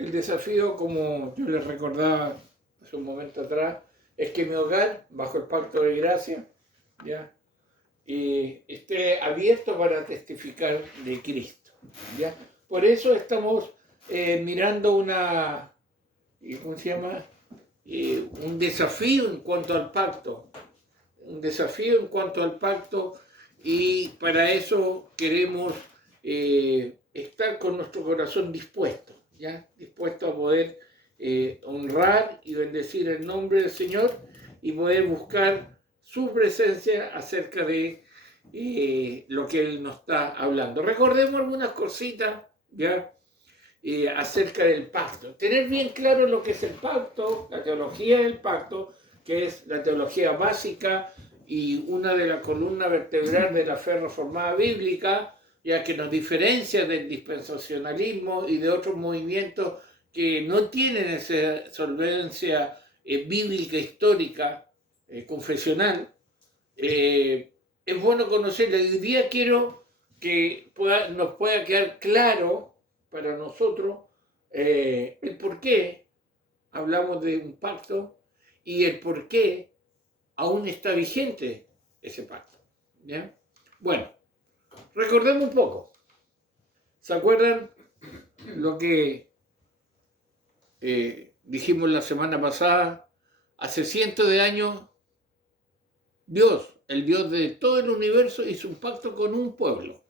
el desafío, como yo les recordaba hace un momento atrás, es que mi hogar, bajo el pacto de gracia, ¿ya? Esté abierto para testificar de Cristo, ¿ya? Por eso estamos mirando ¿cómo se llama? Un desafío en cuanto al pacto, y para eso queremos estar con nuestro corazón dispuesto, ¿ya? Dispuesto a poder honrar y bendecir el nombre del Señor y poder buscar su presencia acerca de lo que Él nos está hablando. Recordemos algunas cositas, ¿ya? Acerca del pacto. Tener bien claro lo que es el pacto, la teología del pacto, que es la teología básica y una de las columnas vertebrales de la fe reformada bíblica, ya que nos diferencia del dispensacionalismo y de otros movimientos que no tienen esa solvencia bíblica, histórica, confesional. Es bueno conocerla. Y hoy día quiero que nos pueda quedar claro para nosotros el por qué hablamos de un pacto y el por qué aún está vigente ese pacto. ¿Ya? Bueno, recordemos un poco. ¿Se acuerdan lo que dijimos la semana pasada? Hace cientos de años, Dios, el Dios de todo el universo, hizo un pacto con un pueblo.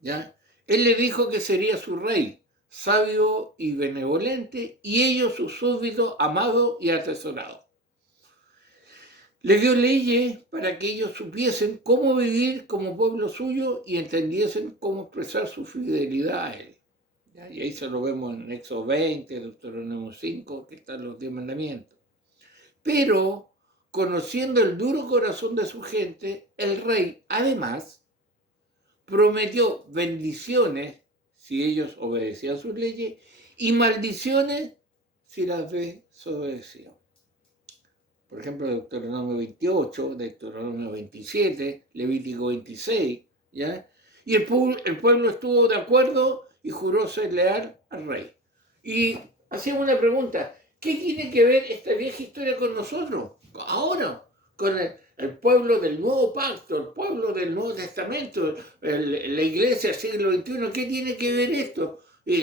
¿Ya? Él le dijo que sería su rey, sabio y benevolente, y ellos sus súbditos, amados y atesorados. Le dio leyes para que ellos supiesen cómo vivir como pueblo suyo y entendiesen cómo expresar su fidelidad a él. ¿Ya? Y ahí se lo vemos en Éxodo 20, Deuteronomio 5, que están los 10 mandamientos. Pero, conociendo el duro corazón de su gente, el rey, además, prometió bendiciones si ellos obedecían sus leyes y maldiciones si las desobedecían. Por ejemplo, Deuteronomio 28, Deuteronomio 27, Levítico 26, ¿ya? Y el pueblo estuvo de acuerdo y juró ser leal al rey. Y hacíamos una pregunta, ¿qué tiene que ver esta vieja historia con nosotros? Ahora, con el pueblo del nuevo pacto, el pueblo del Nuevo Testamento, la iglesia del siglo XXI, ¿qué tiene que ver esto?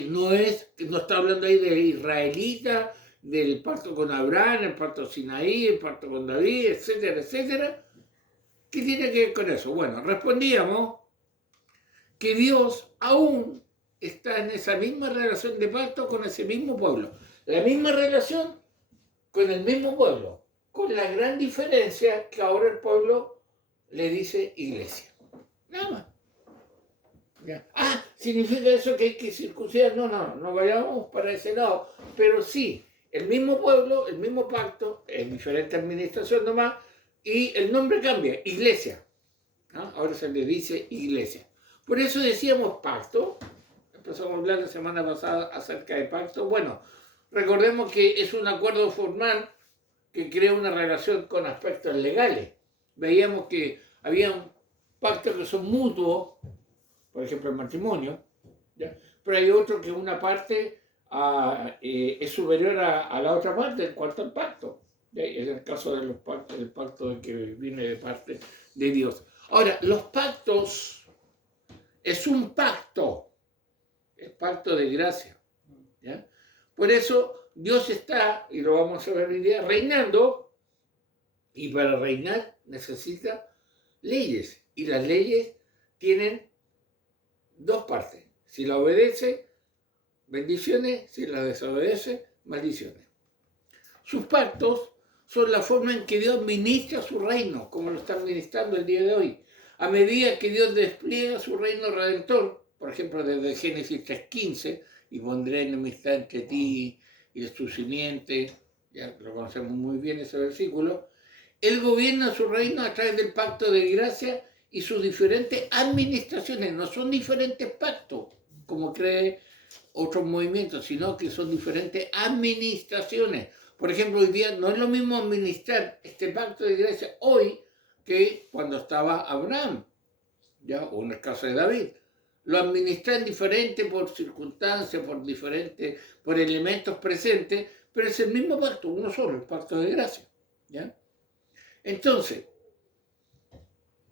No está hablando ahí de israelitas, del pacto con Abraham, el pacto Sinaí, el pacto con David, etcétera, etcétera. ¿Qué tiene que ver con eso? Bueno, respondíamos que Dios aún está en esa misma relación de pacto con ese mismo pueblo. La misma relación con el mismo pueblo, con la gran diferencia que ahora el pueblo le dice iglesia. Nada más. ¿Ya? ¿Significa eso que hay que circuncidar? No vayamos para ese lado. Pero sí, el mismo pueblo, el mismo pacto, en diferente administración nomás, y el nombre cambia, iglesia. ¿No? Ahora se le dice iglesia. Por eso decíamos pacto. Empezamos a hablar la semana pasada acerca de pacto. Bueno, recordemos que es un acuerdo formal que crea una relación con aspectos legales. Veíamos que había pactos que son mutuos, por ejemplo el matrimonio, ¿ya? Pero hay otro que una parte es superior a la otra parte en cuanto al pacto. ¿Ya? Es el caso de los pactos, el pacto que viene de parte de Dios. Ahora, los pactos es un pacto, es pacto de gracia. ¿Ya? Por eso Dios está, y lo vamos a ver hoy día, reinando, y para reinar necesita leyes, y las leyes tienen dos partes. Si la obedece, bendiciones; si la desobedece, maldiciones. Sus pactos son la forma en que Dios administra su reino, como lo está administrando el día de hoy. A medida que Dios despliega su reino redentor, por ejemplo, desde Génesis 3:15, y pondré enemistad entre ti y tu simiente, ya lo conocemos muy bien ese versículo, Él gobierna su reino a través del pacto de gracia y sus diferentes administraciones. No son diferentes pactos, como cree otros movimientos, sino que son diferentes administraciones. Por ejemplo, hoy día no es lo mismo administrar este pacto de gracia hoy que cuando estaba Abraham, ¿ya? O en el caso de David. lo administran diferente por circunstancias, por elementos presentes, pero es el mismo pacto, uno solo, el pacto de gracia. ¿Ya? Entonces,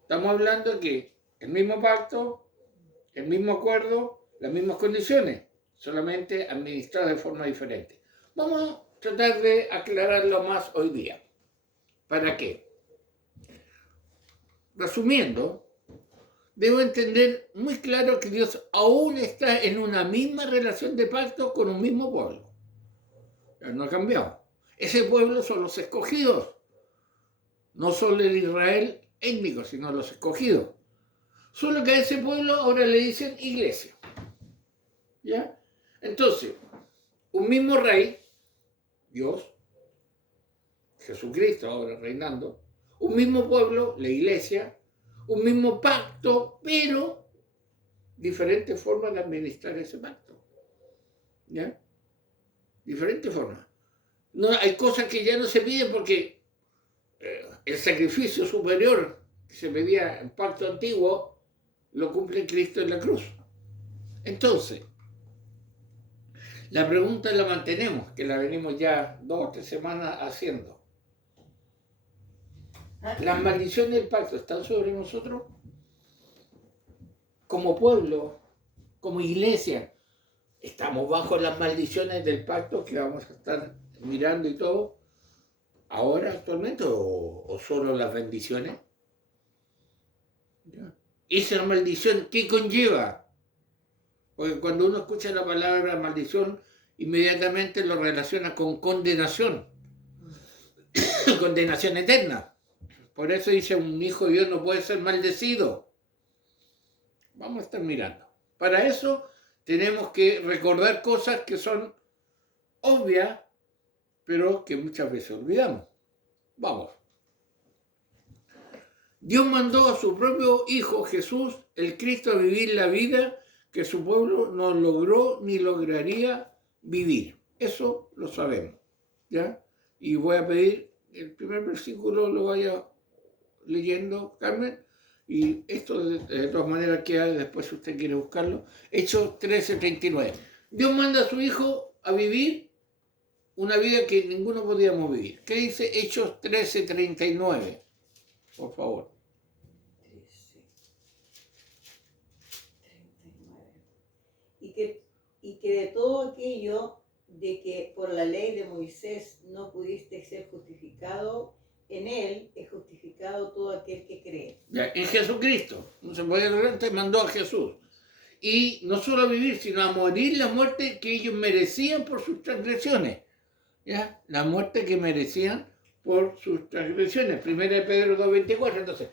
estamos hablando de que el mismo pacto, el mismo acuerdo, las mismas condiciones, solamente administradas de forma diferente. Vamos a tratar de aclararlo más hoy día. ¿Para qué? Resumiendo, debo entender muy claro que Dios aún está en una misma relación de pacto con un mismo pueblo. No ha cambiado. Ese pueblo son los escogidos. No solo el Israel étnico, sino los escogidos. Solo que a ese pueblo ahora le dicen iglesia. ¿Ya? Entonces, un mismo rey, Dios, Jesucristo ahora reinando, un mismo pueblo, la iglesia, un mismo pacto, pero diferentes formas de administrar ese pacto. ¿Ya? Diferentes formas. No, hay cosas que ya no se piden porque el sacrificio superior que se pedía en pacto antiguo lo cumple Cristo en la cruz. Entonces, la pregunta la mantenemos, que la venimos ya 2 o 3 semanas haciendo. ¿Las maldiciones del pacto están sobre nosotros? Como pueblo, como iglesia, ¿estamos bajo las maldiciones del pacto que vamos a estar mirando y todo ahora actualmente o solo las bendiciones? ¿Ya? Esa maldición, ¿qué conlleva? Porque cuando uno escucha la palabra maldición, inmediatamente lo relaciona con condenación, condenación eterna. Por eso dice, un hijo de Dios no puede ser maldecido. Vamos a estar mirando. Para eso tenemos que recordar cosas que son obvias, pero que muchas veces olvidamos. Vamos. Dios mandó a su propio Hijo Jesús, el Cristo, a vivir la vida que su pueblo no logró ni lograría vivir. Eso lo sabemos. ¿Ya? Y voy a pedir el primer versículo, lo vaya leyendo, Carmen, y esto de todas maneras queda después si usted quiere buscarlo. Hechos 13:39. Dios manda a su Hijo a vivir una vida que ninguno podíamos vivir. ¿Qué dice Hechos 13:39? Por favor. 13:39. Y que de todo aquello de que por la ley de Moisés no pudiste ser justificado, en él es justificado todo aquel que cree. Ya, en Jesucristo. No se puede creer, te mandó a Jesús. Y no solo a vivir, sino a morir la muerte que ellos merecían por sus transgresiones. ¿Ya? La muerte que merecían por sus transgresiones. Primera de Pedro 2:24. Entonces,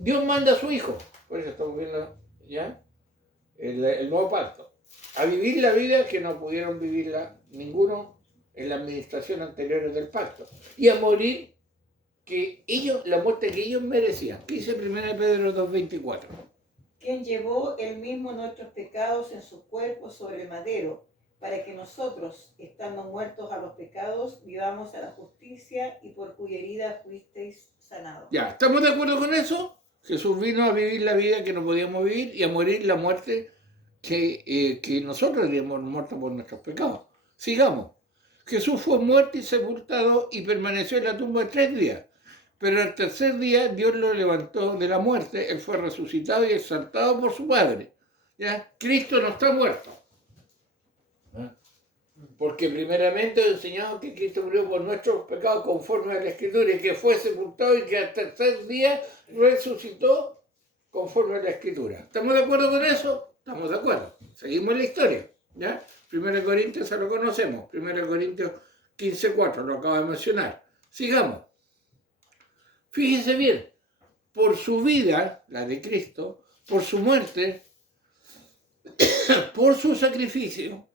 Dios manda a su Hijo. Por eso estamos viendo ya el nuevo pacto. A vivir la vida que no pudieron vivirla ninguno en la administración anterior del pacto. Y a morir que ellos, la muerte que ellos merecían. ¿Qué dice Primera de Pedro 2:24? Quien llevó él mismo nuestros pecados en su cuerpo sobre el madero, para que nosotros, estando muertos a los pecados, vivamos a la justicia, y por cuya herida fuisteis sanados. Ya, ¿estamos de acuerdo con eso? Jesús vino a vivir la vida que no podíamos vivir y a morir la muerte que nosotros habíamos muerto por nuestros pecados. Sigamos. Jesús fue muerto y sepultado y permaneció en la tumba 3 días. Pero al tercer día Dios lo levantó de la muerte, Él fue resucitado y exaltado por su Padre. ¿Ya? Cristo no está muerto. Porque primeramente he enseñado que Cristo murió por nuestros pecados conforme a la Escritura y que fue sepultado y que al tercer día resucitó conforme a la Escritura. ¿Estamos de acuerdo con eso? Estamos de acuerdo. Seguimos la historia. ¿Ya? 1 Corintios se lo conocemos. 1 Corintios 15:4, lo acabo de mencionar. Sigamos. Fíjense bien, por su vida, la de Cristo, por su muerte, por su sacrificio,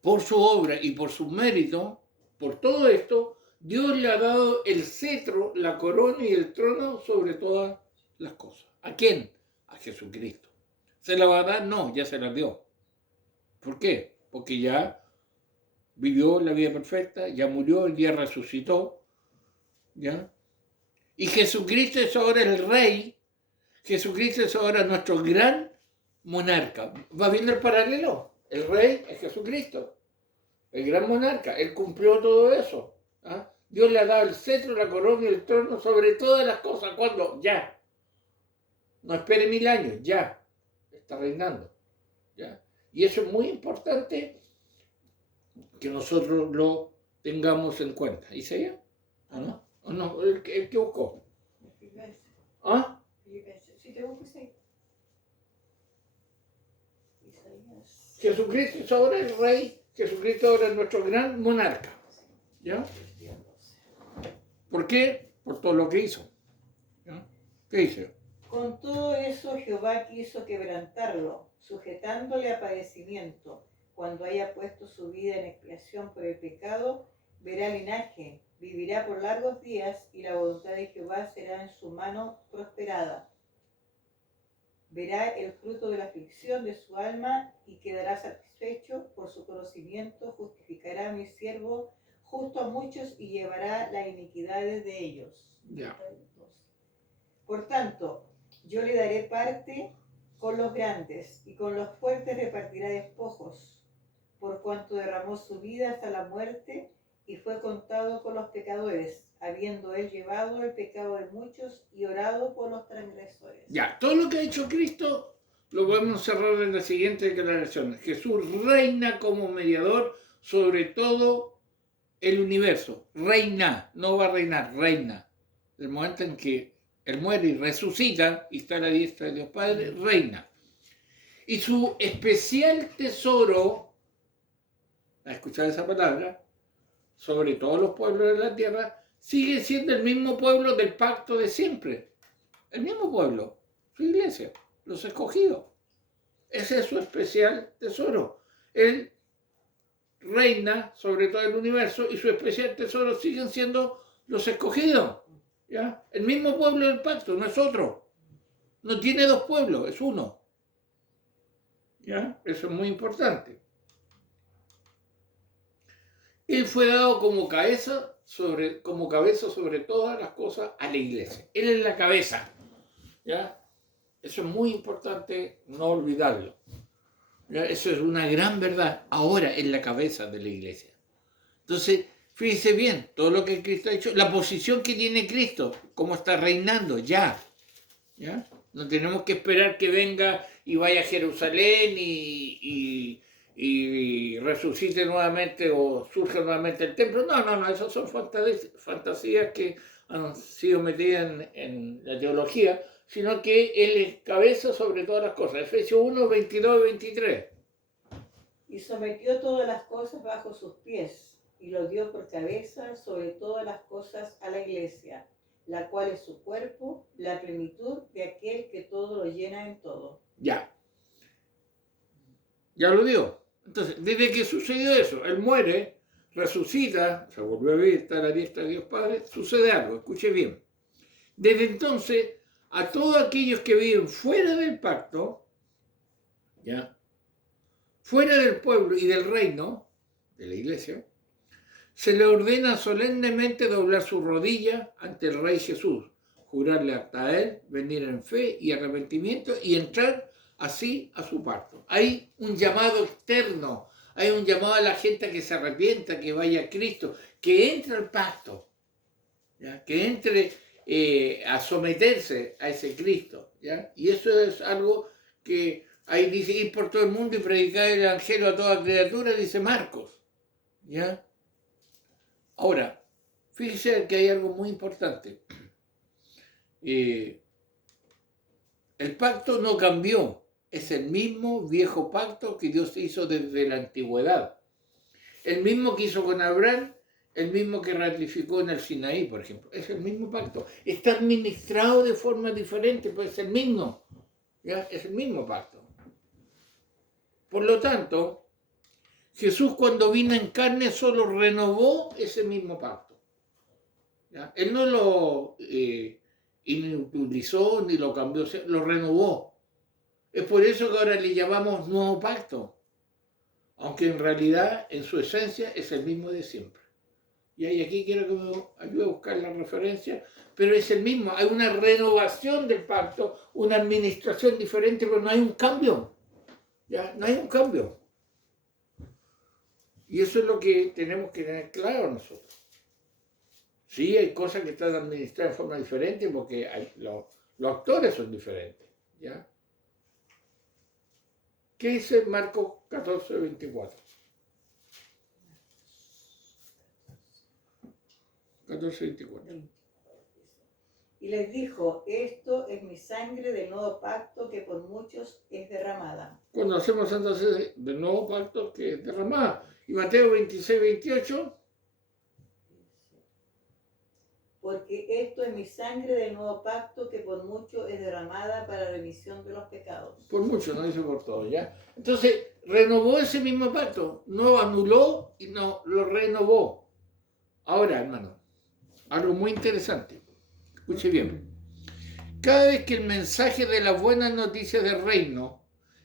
por su obra y por su mérito, por todo esto, Dios le ha dado el cetro, la corona y el trono sobre todas las cosas. ¿A quién? A Jesucristo. ¿Se la va a dar? No, ya se la dio. ¿Por qué? Porque ya vivió la vida perfecta, ya murió, ya resucitó, ¿ya? Y Jesucristo es ahora el Rey, Jesucristo es ahora nuestro gran monarca. ¿Va viendo el paralelo? El rey es Jesucristo, el gran monarca. Él cumplió todo eso. ¿Ah? Dios le ha dado el cetro, la corona y el trono sobre todas las cosas. ¿Cuándo? Ya. No espere 1000 años, ya. Está reinando. ¿Ya? Y eso es muy importante que nosotros lo tengamos en cuenta. ¿Hice ya? ¿O no? ¿O no? ¿El que buscó? ¿Ah? Sí, tengo que ser. Jesucristo es ahora el rey, Jesucristo ahora es nuestro gran monarca. ¿Ya? ¿Por qué? Por todo lo que hizo. ¿Ya? ¿Qué dice? Con todo eso Jehová quiso quebrantarlo, sujetándole a padecimiento. Cuando haya puesto su vida en expiación por el pecado, verá linaje, vivirá por largos días, y la voluntad de Jehová será en su mano prosperada. Verá el fruto de la aflicción de su alma y quedará satisfecho. Por su conocimiento justificará a mi siervo justo a muchos y llevará las iniquidades de ellos. Ya. Por tanto, yo le daré parte con los grandes y con los fuertes repartirá despojos, por cuanto derramó su vida hasta la muerte y fue contado con los pecadores, habiendo él llevado el pecado de muchos y orado por los transgresores. Ya, todo lo que ha hecho Cristo lo podemos cerrar en la siguiente declaración. Jesús reina como mediador sobre todo el universo. Reina, no va a reinar, reina. El momento en que Él muere y resucita y está a la diestra de Dios Padre, reina. Y su especial tesoro, ¿has escuchado esa palabra? Sobre todos los pueblos de la tierra, sigue siendo el mismo pueblo del pacto de siempre. El mismo pueblo, su iglesia, los escogidos. Ese es su especial tesoro. Él reina sobre todo el universo y su especial tesoro siguen siendo los escogidos. ¿Ya? El mismo pueblo del pacto, no es otro. No tiene dos pueblos, es uno. ¿Ya? Eso es muy importante. Él fue dado como cabeza sobre todas las cosas a la iglesia. Él es la cabeza. ¿Ya? Eso es muy importante no olvidarlo. ¿Ya? Eso es una gran verdad. Ahora es la cabeza de la iglesia. Entonces, fíjese bien, todo lo que Cristo ha hecho, la posición que tiene Cristo, cómo está reinando, ya. ¿Ya? No tenemos que esperar que venga y vaya a Jerusalén y resucite nuevamente o surja nuevamente el templo. No, esas son fantasías que han sido metidas en la teología, sino que Él es cabeza sobre todas las cosas. Efesios 1, 22 y 23. Y sometió todas las cosas bajo sus pies, y lo dio por cabeza sobre todas las cosas a la iglesia, la cual es su cuerpo, la plenitud de aquel que todo lo llena en todo. Ya lo dio. Entonces, desde que sucedió eso, Él muere, resucita, se volvió a vivir, está a la diestra de Dios Padre, sucede algo, escuche bien. Desde entonces, a todos aquellos que viven fuera del pacto, ¿ya? Fuera del pueblo y del reino, de la iglesia, se le ordena solemnemente doblar su rodilla ante el Rey Jesús, jurarle hasta Él, venir en fe y arrepentimiento y entrar así a su parto. Hay un llamado externo, hay un llamado a la gente a que se arrepienta, que vaya a Cristo, que entre al pacto, ¿ya? Que entre a someterse a ese Cristo. ¿Ya? Y eso es algo que ahí dice ir por todo el mundo y predicar el evangelio a toda criatura, dice Marcos. ¿Ya? Ahora, fíjense que hay algo muy importante. El pacto no cambió, es el mismo viejo pacto que Dios hizo desde la antigüedad. El mismo que hizo con Abraham, el mismo que ratificó en el Sinaí, por ejemplo. Es el mismo pacto. Está administrado de forma diferente, pero es el mismo. ¿Ya? Es el mismo pacto. Por lo tanto, Jesús cuando vino en carne solo renovó ese mismo pacto. ¿Ya? Él no lo inutilizó ni lo cambió, lo renovó. Es por eso que ahora le llamamos nuevo pacto, aunque en realidad en su esencia es el mismo de siempre. Y aquí quiero que me ayude a buscar la referencia, pero es el mismo. Hay una renovación del pacto, una administración diferente, pero no hay un cambio. ¿Ya? No hay un cambio. Y eso es lo que tenemos que tener claro nosotros. Sí, hay cosas que están administradas de forma diferente porque los actores son diferentes. ¿Ya? ¿Qué dice Marcos 14, 24? 14, 24. Y les dijo, esto es mi sangre del nuevo pacto que por muchos es derramada. Cuando hacemos entonces del nuevo pacto que es derramada. Y Mateo 26, 28. Porque esto es mi sangre del nuevo pacto que por mucho es derramada para remisión de los pecados. Por mucho, no dice por todo, ¿ya? Entonces, renovó ese mismo pacto, no anuló y no lo renovó. Ahora, hermano, algo muy interesante. Escuche bien. Cada vez que el mensaje de las buenas noticias del reino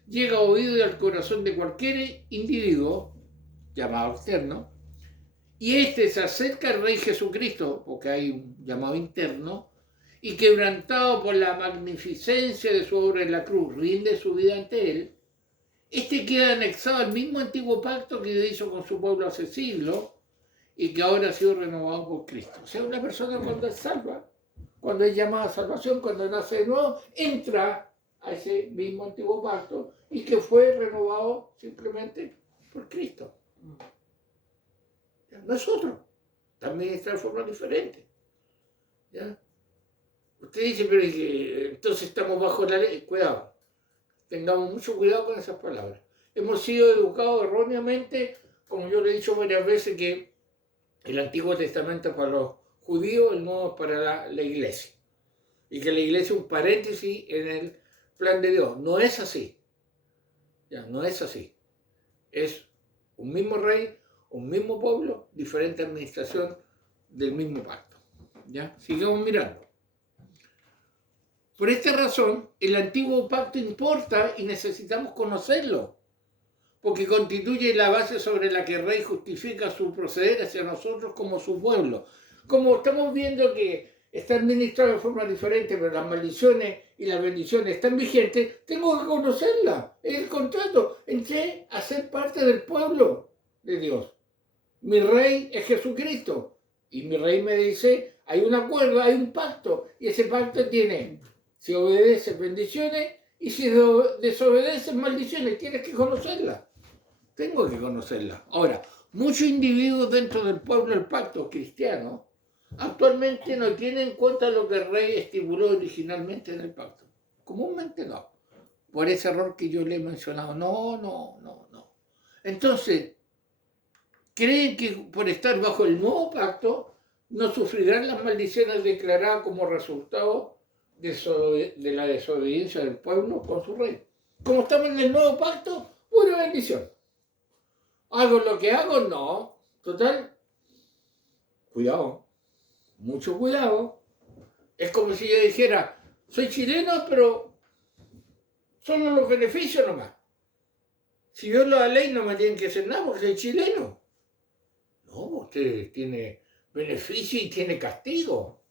llega a oído y al corazón de cualquier individuo, llamado externo, y éste se acerca al Rey Jesucristo, porque hay un llamado interno, y quebrantado por la magnificencia de su obra en la cruz, rinde su vida ante él, este queda anexado al mismo antiguo pacto que hizo con su pueblo hace siglos y que ahora ha sido renovado por Cristo. O sea, una persona cuando es salva, cuando es llamada a salvación, cuando nace de nuevo, entra a ese mismo antiguo pacto y que fue renovado simplemente por Cristo. ¿Ya? No es otro, también está de forma diferente. ¿Ya? Usted dice, pero es que entonces estamos bajo la ley. Cuidado, tengamos mucho cuidado con esas palabras. Hemos sido educados erróneamente, como yo le he dicho varias veces, que el Antiguo Testamento es para los judíos, el Nuevo es para la iglesia. Y que la iglesia es un paréntesis en el plan de Dios. No es así. Ya, no es así. Es un mismo rey, un mismo pueblo, diferente administración del mismo pacto. ¿Ya? Sigamos mirando. Por esta razón, el antiguo pacto importa y necesitamos conocerlo, porque constituye la base sobre la que el rey justifica su proceder hacia nosotros como su pueblo. Como estamos viendo que está administrado de forma diferente, pero las maldiciones y las bendiciones están vigentes, tengo que conocerla. Es el contrato. Entré a ser parte del pueblo de Dios. Mi rey es Jesucristo. Y mi rey me dice, hay un acuerdo, hay un pacto. Y ese pacto tiene, si obedeces, bendiciones, y si desobedeces, maldiciones. Tienes que conocerla. Tengo que conocerla. Ahora, muchos individuos dentro del pueblo del pacto cristiano actualmente no tienen en cuenta lo que el rey estipuló originalmente en el pacto. Comúnmente no. Por ese error que yo le he mencionado. No. Entonces, creen que por estar bajo el nuevo pacto no sufrirán las maldiciones declaradas como resultado de la desobediencia del pueblo con su rey. Como estamos en el nuevo pacto, pura bendición. ¿Hago lo que hago? No. Total, cuidado. Mucho cuidado. Es como si yo dijera, soy chileno, pero solo los beneficios nomás. Si yo la ley no me tienen que hacer nada porque soy chileno. No, usted tiene beneficio y tiene castigo.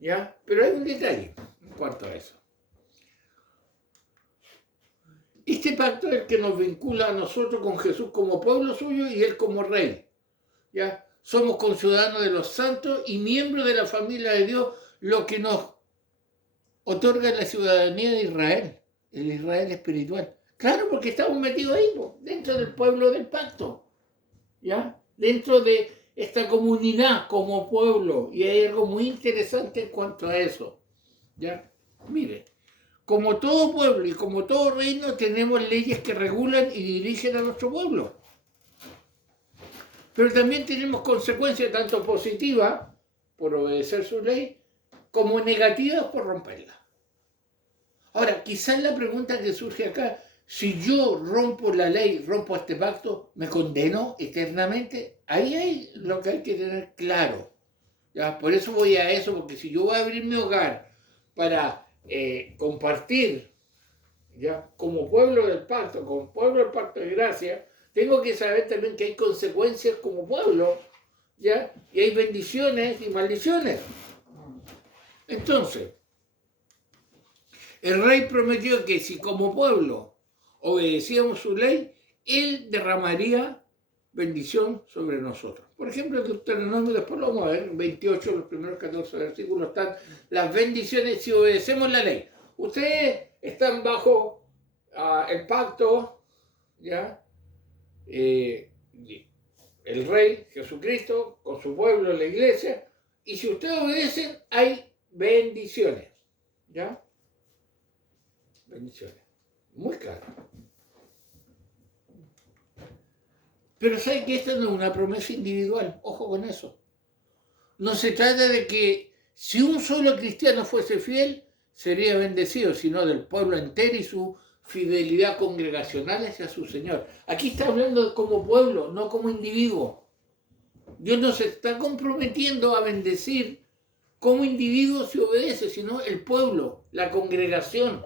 ¿Ya? Pero hay un detalle en cuanto a eso. Este pacto es el que nos vincula a nosotros con Jesús como pueblo suyo y Él como rey. ¿Ya? Somos conciudadanos de los santos y miembros de la familia de Dios, lo que nos otorga la ciudadanía de Israel, el Israel espiritual. Claro, porque estamos metidos ahí, dentro del pueblo del pacto. ¿Ya? Dentro de esta comunidad como pueblo. Y hay algo muy interesante en cuanto a eso. ¿Ya? Mire. Como todo pueblo y como todo reino, tenemos leyes que regulan y dirigen a nuestro pueblo. Pero también tenemos consecuencias tanto positivas por obedecer su ley, como negativas por romperla. Ahora, quizás la pregunta que surge acá, si yo rompo la ley, rompo este pacto, ¿me condeno eternamente? Ahí hay lo que hay que tener claro. ¿Ya? Por eso voy a eso, porque si yo voy a abrir mi hogar para compartir, ¿ya? Como pueblo del pacto, como pueblo del pacto de gracia, tengo que saber también que hay consecuencias como pueblo, ¿ya? Y hay bendiciones y maldiciones. Entonces, el rey prometió que si como pueblo obedecíamos su ley, Él derramaría bendición sobre nosotros. Por ejemplo, en Deuteronomio, después lo vamos a ver, 28, los primeros 14 versículos están las bendiciones si obedecemos la ley. Ustedes están bajo el pacto, ¿ya? El Rey Jesucristo con su pueblo, la iglesia, y si ustedes obedecen, hay bendiciones, ¿ya? Bendiciones. Muy claro. Pero ¿sabe que esta no es una promesa individual? Ojo con eso. No se trata de que si un solo cristiano fuese fiel, sería bendecido, sino del pueblo entero y su fidelidad congregacional hacia su Señor. Aquí está hablando como pueblo, no como individuo. Dios no se está comprometiendo a bendecir como individuo si obedece, sino el pueblo, la congregación.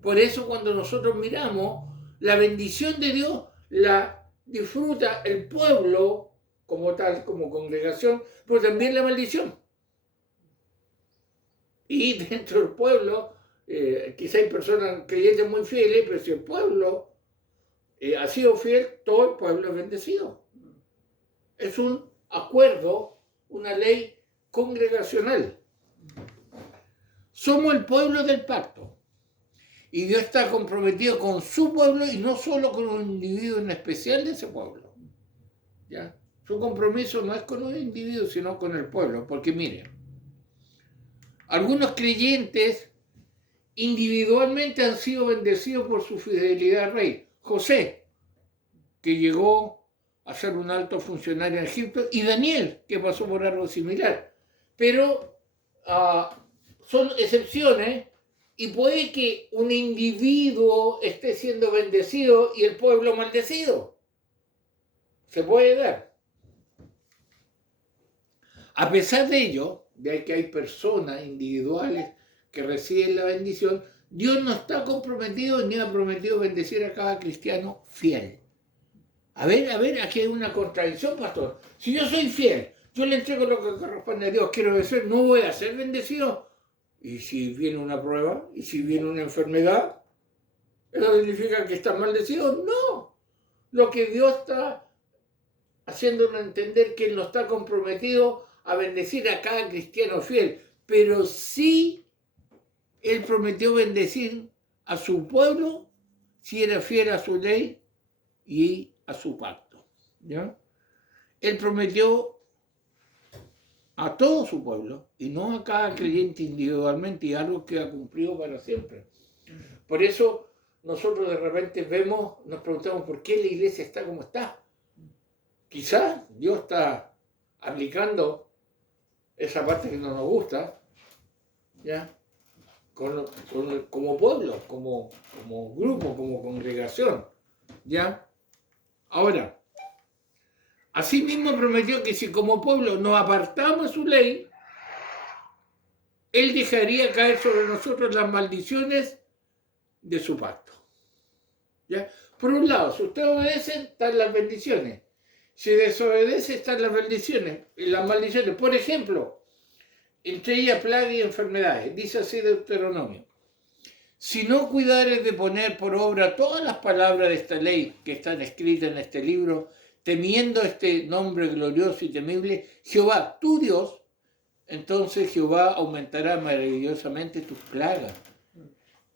Por eso cuando nosotros miramos, la bendición de Dios la disfruta el pueblo como tal, como congregación, pero también la maldición. Y dentro del pueblo, quizá hay personas creyentes muy fieles, pero si el pueblo ha sido fiel, todo el pueblo es bendecido. Es un acuerdo, una ley congregacional. Somos el pueblo del pacto. Y Dios está comprometido con su pueblo y no solo con un individuo en especial de ese pueblo. ¿Ya? Su compromiso no es con un individuo, sino con el pueblo. Porque miren, algunos creyentes individualmente han sido bendecidos por su fidelidad al rey. José, que llegó a ser un alto funcionario en Egipto, y Daniel, que pasó por algo similar. Pero son excepciones. Y puede que un individuo esté siendo bendecido y el pueblo maldecido. Se puede dar. A pesar de ello, de que hay personas individuales que reciben la bendición, Dios no está comprometido ni ha prometido bendecir a cada cristiano fiel. A ver, aquí hay una contradicción, pastor. Si yo soy fiel, yo le entrego lo que corresponde a Dios, quiero decir, no voy a ser bendecido. ¿Y si viene una prueba? ¿Y si viene una enfermedad? ¿Eso significa que está maldecido? No. Lo que Dios está haciéndonos entender que Él no está comprometido a bendecir a cada cristiano fiel, pero sí Él prometió bendecir a su pueblo si era fiel a su ley y a su pacto. ¿Ya? Él prometió a todo su pueblo y no a cada creyente individualmente, y algo que ha cumplido para siempre. Por eso nosotros de repente nos preguntamos por qué la iglesia está como está. Quizás Dios está aplicando esa parte que no nos gusta, ¿ya? Como pueblo, como grupo, como congregación, ¿ya? Ahora, asimismo prometió que si como pueblo nos apartamos de su ley, Él dejaría caer sobre nosotros las maldiciones de su pacto. ¿Ya? Por un lado, si usted obedece, están las bendiciones. Si desobedece, están las bendiciones y las maldiciones. Por ejemplo, entre ellas plagas y enfermedades. Dice así Deuteronomio: si no cuidares de poner por obra todas las palabras de esta ley que están escritas en este libro, temiendo este nombre glorioso y temible, Jehová, tu Dios, entonces Jehová aumentará maravillosamente tus plagas.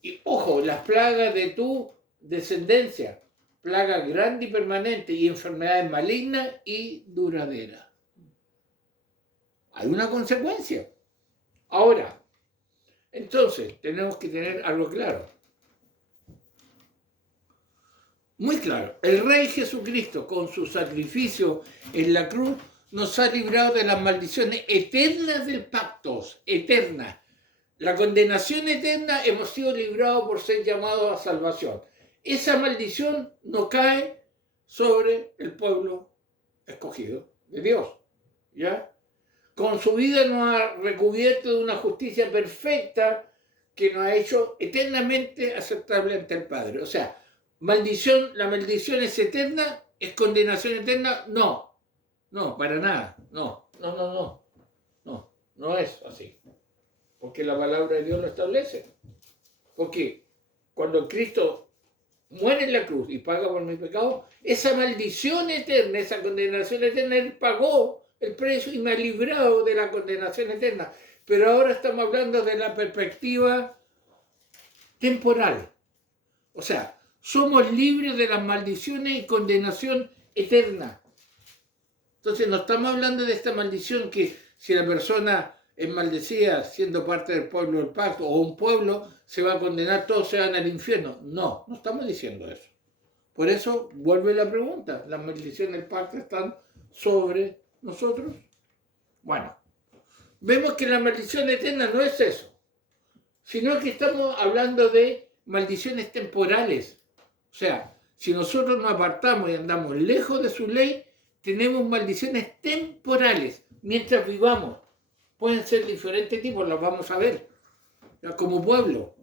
Y ojo, las plagas de tu descendencia, plagas grandes y permanentes, y enfermedades malignas y duraderas. Hay una consecuencia. Ahora, entonces, tenemos que tener algo claro. Muy claro. El Rey Jesucristo, con su sacrificio en la cruz, nos ha librado de las maldiciones eternas del pacto, eternas. La condenación eterna, hemos sido librados por ser llamados a salvación. Esa maldición no cae sobre el pueblo escogido de Dios, ¿ya? Con su vida nos ha recubierto de una justicia perfecta que nos ha hecho eternamente aceptable ante el Padre. O sea, la maldición es eterna, es condenación eterna, no, para nada, no es así. Porque la palabra de Dios lo establece. Porque cuando Cristo muere en la cruz y paga por mi pecado, esa maldición eterna, esa condenación eterna, Él pagó el precio y me ha librado de la condenación eterna. Pero ahora estamos hablando de la perspectiva temporal. O sea, somos libres de las maldiciones y condenación eterna. Entonces no estamos hablando de esta maldición que si la persona es maldecida siendo parte del pueblo del pacto o un pueblo se va a condenar, todos se van al infierno. No, no estamos diciendo eso. Por eso vuelve la pregunta, ¿las maldiciones del pacto están sobre nosotros? Bueno, vemos que la maldición eterna no es eso, sino que estamos hablando de maldiciones temporales. O sea, si nosotros nos apartamos y andamos lejos de su ley, tenemos maldiciones temporales mientras vivamos. Pueden ser diferentes tipos, los vamos a ver, ¿ya? Como pueblo.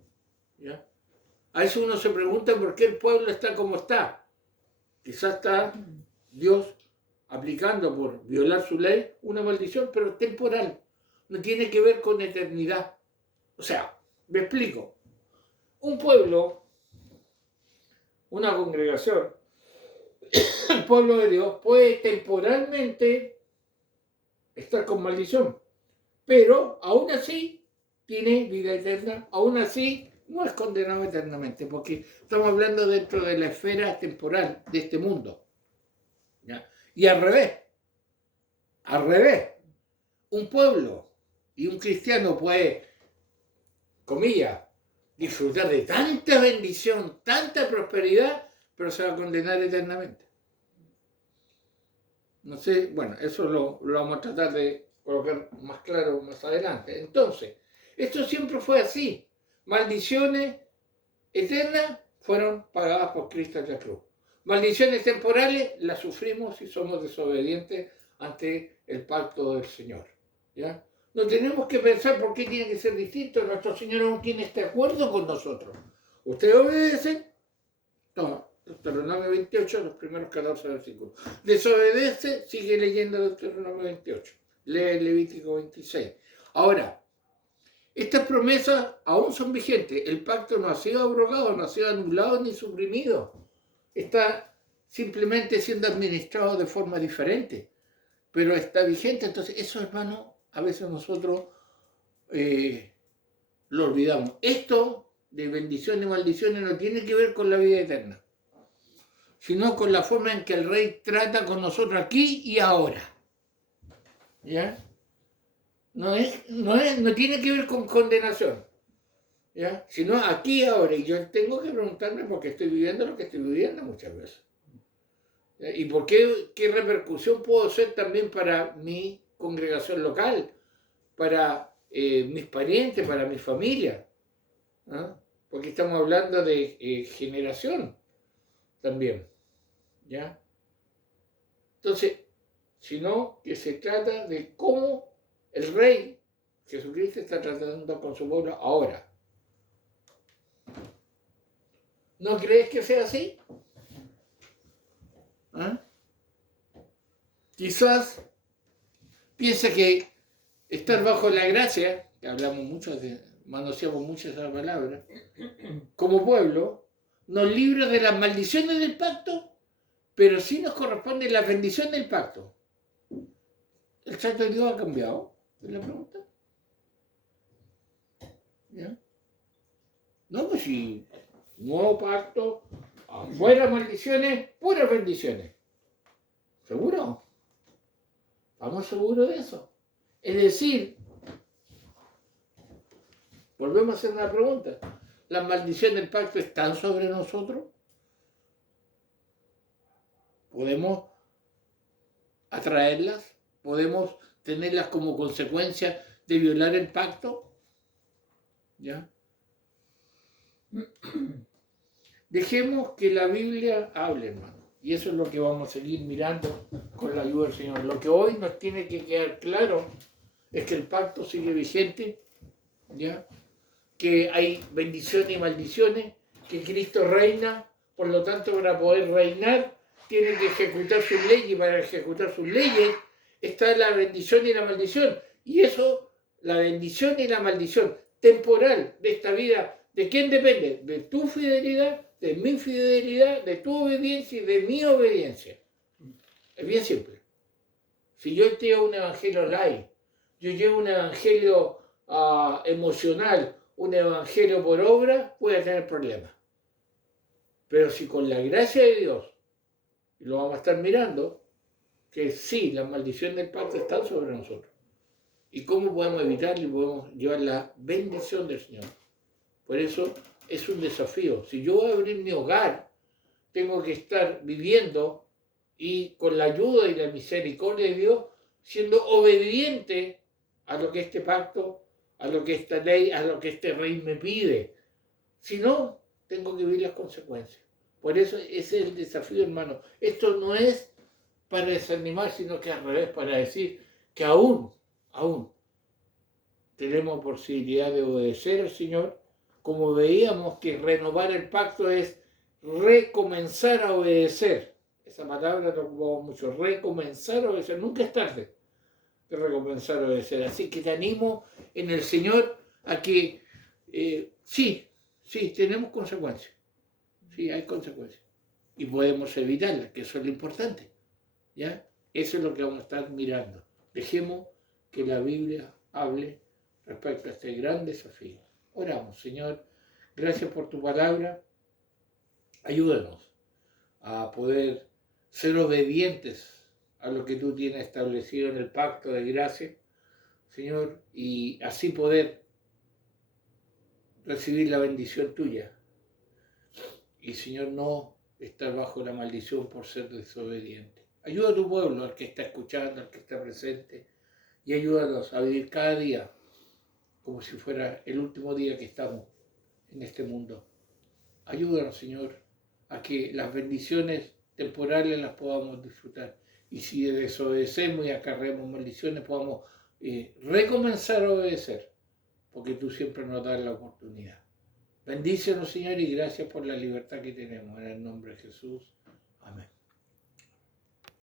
¿Ya? A veces uno se pregunta por qué el pueblo está como está. Quizás está Dios aplicando por violar su ley una maldición, pero temporal. No tiene que ver con eternidad. O sea, me explico. Un pueblo, una congregación, el pueblo de Dios puede temporalmente estar con maldición, pero aún así tiene vida eterna, aún así no es condenado eternamente, porque estamos hablando dentro de la esfera temporal de este mundo. ¿Ya? Y al revés, un pueblo y un cristiano puede, comillas, disfrutar de tanta bendición, tanta prosperidad, pero se va a condenar eternamente. No sé, bueno, eso lo vamos a tratar de colocar más claro más adelante. Entonces, esto siempre fue así. Maldiciones eternas fueron pagadas por Cristo en la cruz. Maldiciones temporales las sufrimos si somos desobedientes ante el pacto del Señor. ¿Ya? No tenemos que pensar por qué tiene que ser distinto. Nuestro Señor aún tiene este acuerdo con nosotros. Ustedes obedecen, toma, Deuteronomio 28, los primeros 14 versículos. Desobedece, sigue leyendo Deuteronomio 28. Lee Levítico 26. Ahora, estas promesas aún son vigentes. El pacto no ha sido abrogado, no ha sido anulado ni suprimido. Está simplemente siendo administrado de forma diferente, pero está vigente. Entonces, eso, hermano, a veces nosotros lo olvidamos. Esto de bendiciones y maldiciones no tiene que ver con la vida eterna, sino con la forma en que el Rey trata con nosotros aquí y ahora. ¿Ya? No tiene que ver con condenación, ¿ya? Sino aquí y ahora. Y yo tengo que preguntarme por qué estoy viviendo lo que estoy viviendo muchas veces. ¿Ya? Y por qué repercusión puedo ser también para mi congregación local, para mis parientes, para mi familia. ¿Ah? Porque estamos hablando de generación también. ¿Ya? Entonces, sino que se trata de cómo el Rey Jesucristo está tratando con su pueblo ahora. ¿No crees que sea así? ¿Ah? Quizás piensa que estar bajo la gracia, que hablamos mucho, manoseamos mucho esa palabra, como pueblo, nos libra de las maldiciones del pacto, pero sí nos corresponde la bendición del pacto. ¿El trato de Dios ha cambiado? ¿Es la pregunta? ¿Ya? No, pues si nuevo pacto, fuera maldiciones, puras bendiciones. ¿Seguro? ¿Estamos seguros de eso? Es decir, volvemos a hacer una pregunta. ¿Las maldiciones del pacto están sobre nosotros? ¿Podemos atraerlas? ¿Podemos tenerlas como consecuencia de violar el pacto? ¿Ya? Dejemos que la Biblia hable, hermano. Y eso es lo que vamos a seguir mirando con la ayuda del Señor. Lo que hoy nos tiene que quedar claro es que el pacto sigue vigente, ¿ya? Que hay bendiciones y maldiciones, que Cristo reina, por lo tanto, para poder reinar, tiene que ejecutar sus leyes, y para ejecutar sus leyes está la bendición y la maldición. Y eso, la bendición y la maldición temporal de esta vida, ¿de quién depende? ¿De tu fidelidad de mi fidelidad, de tu obediencia y de mi obediencia. Es bien simple. Si yo llevo un evangelio light, yo llevo un evangelio emocional, un evangelio por obra, voy a tener problemas. Pero si con la gracia de Dios, y lo vamos a estar mirando, que sí, las maldiciones del pacto están sobre nosotros. ¿Y cómo podemos evitarlo y podemos llevar la bendición del Señor? Por eso es un desafío. Si yo voy a abrir mi hogar, tengo que estar viviendo y con la ayuda y la misericordia de Dios, siendo obediente a lo que este pacto, a lo que esta ley, a lo que este rey me pide. Si no, tengo que vivir las consecuencias. Por eso ese es el desafío, hermano. Esto no es para desanimar, sino que al revés, para decir que aún tenemos posibilidad de obedecer al Señor, como veíamos que renovar el pacto es recomenzar a obedecer. Esa palabra la ocupamos mucho, recomenzar a obedecer. Nunca es tarde de recomenzar a obedecer. Así que te animo en el Señor a que sí, tenemos consecuencias. Sí, hay consecuencias. Y podemos evitarlas, que eso es lo importante. ¿Ya? Eso es lo que vamos a estar mirando. Dejemos que la Biblia hable respecto a este gran desafío. Oramos, Señor, gracias por tu palabra. Ayúdanos a poder ser obedientes a lo que tú tienes establecido en el pacto de gracia, Señor, y así poder recibir la bendición tuya. Y, Señor, no estar bajo la maldición por ser desobediente. Ayuda a tu pueblo, al que está escuchando, al que está presente, y ayúdanos a vivir cada día como si fuera el último día que estamos en este mundo. Ayúdanos, Señor, a que las bendiciones temporales las podamos disfrutar. Y si desobedecemos y acarreamos maldiciones, podamos recomenzar a obedecer, porque tú siempre nos das la oportunidad. Bendícenos, Señor, y gracias por la libertad que tenemos. En el nombre de Jesús.